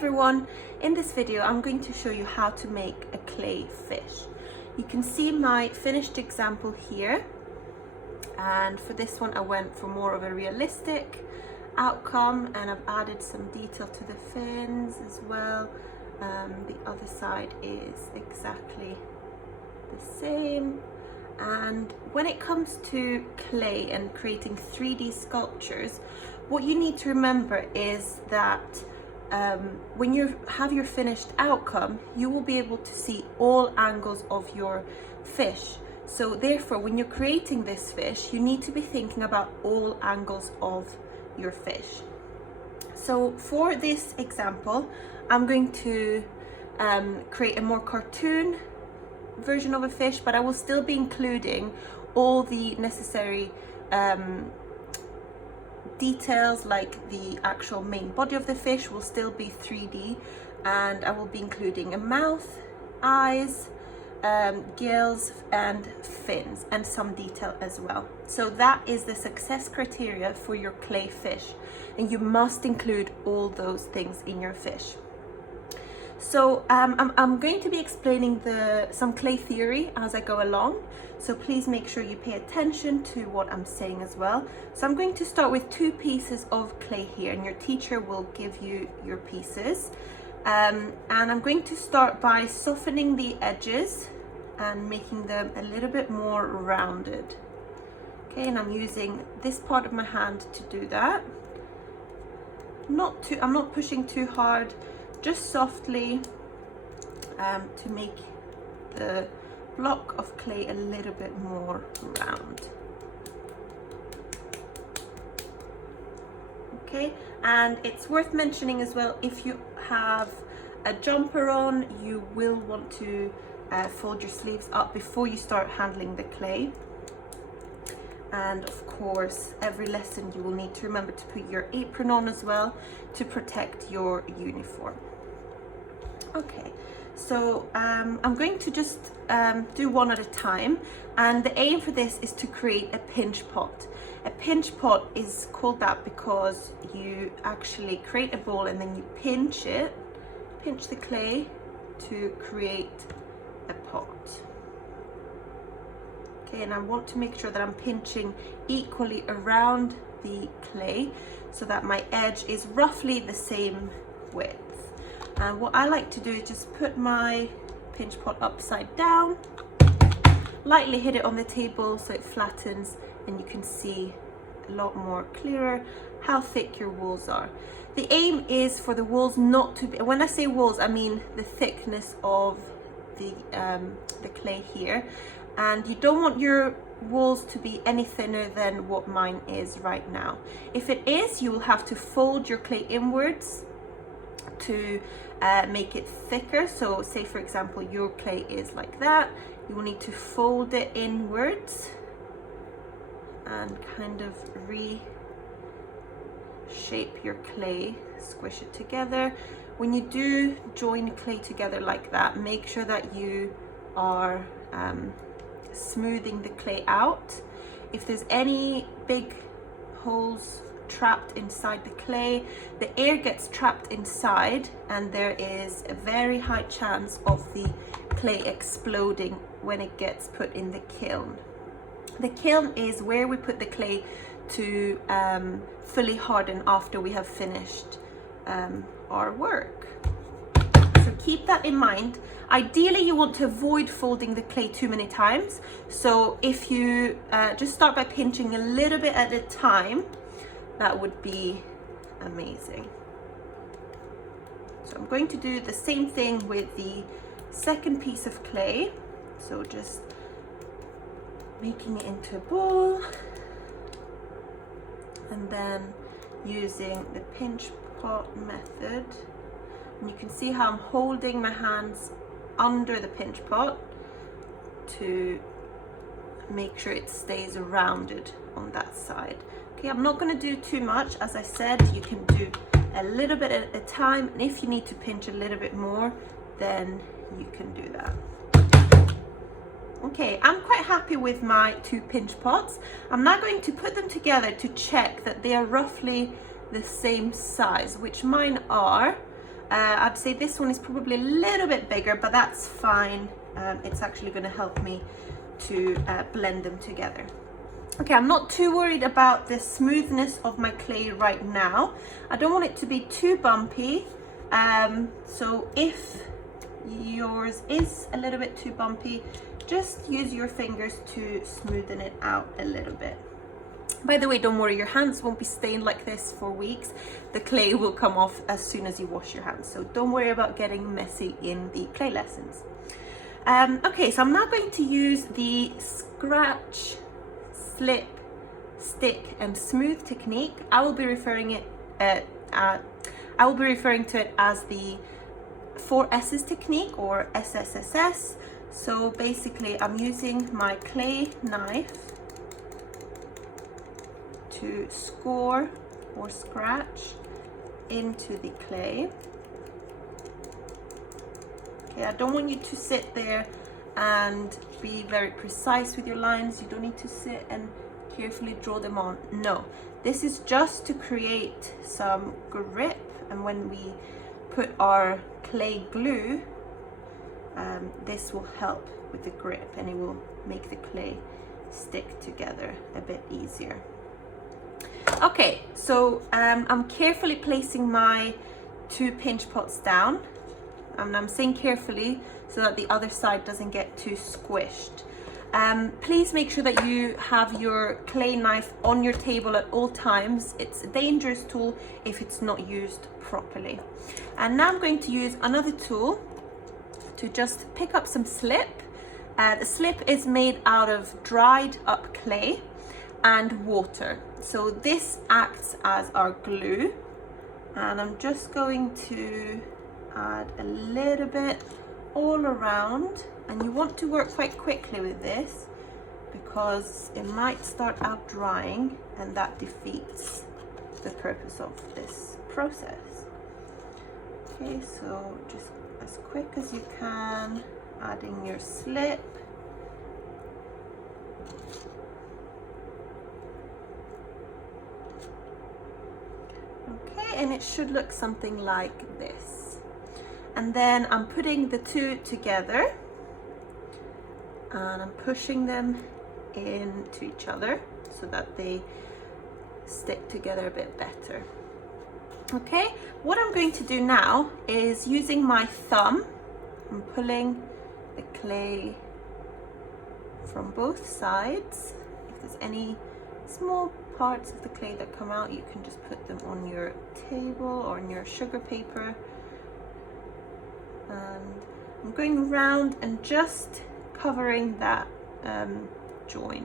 everyone, in this video I'm going to show you how to make a clay fish. You can see my finished example here, and for this one I went for more of a realistic outcome and I've added some detail to the fins as well. The other side is exactly the same. And when it comes to clay and creating 3D sculptures, what you need to remember is that when you have your finished outcome, you will be able to see all angles of your fish. So therefore, when you're creating this fish, you need to be thinking about all angles of your fish. So for this example, I'm going to create a more cartoon version of a fish, but I will still be including all the necessary details, like the actual main body of the fish will still be 3D, and I will be including a mouth, eyes, gills and fins, and some detail as well. So that is the success criteria for your clay fish, and you must include all those things in your fish. So I'm going to be explaining some clay theory as I go along, so please make sure you pay attention to what I'm saying as well. So I'm going to start with 2 pieces of clay here, and your teacher will give you your pieces. And I'm going to start by softening the edges and making them a little bit more rounded. Okay, and I'm using this part of my hand to do that. I'm not pushing too hard, just softly to make the block of clay a little bit more round. Okay, and it's worth mentioning as well, if you have a jumper on, you will want to fold your sleeves up before you start handling the clay. And of course, every lesson you will need to remember to put your apron on as well to protect your uniform. Okay, so I'm going to just do one at a time, and the aim for this is to create a pinch pot. A pinch pot is called that because you actually create a bowl and then you pinch the clay to create a pot. Okay, and I want to make sure that I'm pinching equally around the clay so that my edge is roughly the same width. And what I like to do is just put my pinch pot upside down, lightly hit it on the table so it flattens, and you can see a lot more clearer how thick your walls are. The aim is for the walls not to be, when I say walls, I mean the thickness of the clay here, and you don't want your walls to be any thinner than what mine is right now. If it is, you will have to fold your clay inwards to make it thicker. So say for example your clay is like that, you will need to fold it inwards and kind of reshape your clay, squish it together. When you do join clay together like that, make sure that you are smoothing the clay out. If there's any big holes trapped inside the clay, the air gets trapped inside, and there is a very high chance of the clay exploding when it gets put in the kiln. The kiln is where we put the clay to fully harden after we have finished our work. So keep that in mind. Ideally, you want to avoid folding the clay too many times. So if you just start by pinching a little bit at a time, that would be amazing. So I'm going to do the same thing with the second piece of clay. So just making it into a ball, and then using the pinch pot method. And you can see how I'm holding my hands under the pinch pot to make sure it stays rounded on that side. Okay, I'm not going to do too much. As I said, you can do a little bit at a time, and if you need to pinch a little bit more, then you can do that. Okay, I'm quite happy with my 2 pinch pots. I'm now going to put them together to check that they are roughly the same size, which mine are. I'd say this one is probably a little bit bigger, but that's fine. It's actually going to help me to blend them together. Okay, I'm not too worried about the smoothness of my clay right now. I don't want it to be too bumpy. So if yours is a little bit too bumpy, just use your fingers to smoothen it out a little bit. By the way, don't worry, your hands won't be stained like this for weeks. The clay will come off as soon as you wash your hands. So don't worry about getting messy in the clay lessons. Okay, so I'm now going to use the scratch, slip, stick and smooth technique. I will be referring to it as the 4 S's technique, or SSSS. So basically I'm using my clay knife to score or scratch into the clay. Okay, I don't want you to sit there and be very precise with your lines. You don't need to sit and carefully draw them on. No, this is just to create some grip, and when we put our clay glue, this will help with the grip and it will make the clay stick together a bit easier. Okay, so I'm carefully placing my 2 pinch pots down, and I'm saying carefully so that the other side doesn't get too squished. Please make sure that you have your clay knife on your table at all times. It's a dangerous tool if it's not used properly. And now I'm going to use another tool to just pick up some slip. The slip is made out of dried up clay and water. So this acts as our glue, and I'm just going to add a little bit all around, and you want to work quite quickly with this because it might start out drying and that defeats the purpose of this process. Okay, so just as quick as you can, adding your slip. Okay, and it should look something like this. And then I'm putting the 2 together and I'm pushing them into each other so that they stick together a bit better. Okay, what I'm going to do now is, using my thumb, I'm pulling the clay from both sides. If there's any small parts of the clay that come out, you can just put them on your table or on your sugar paper. And I'm going around and just covering that join.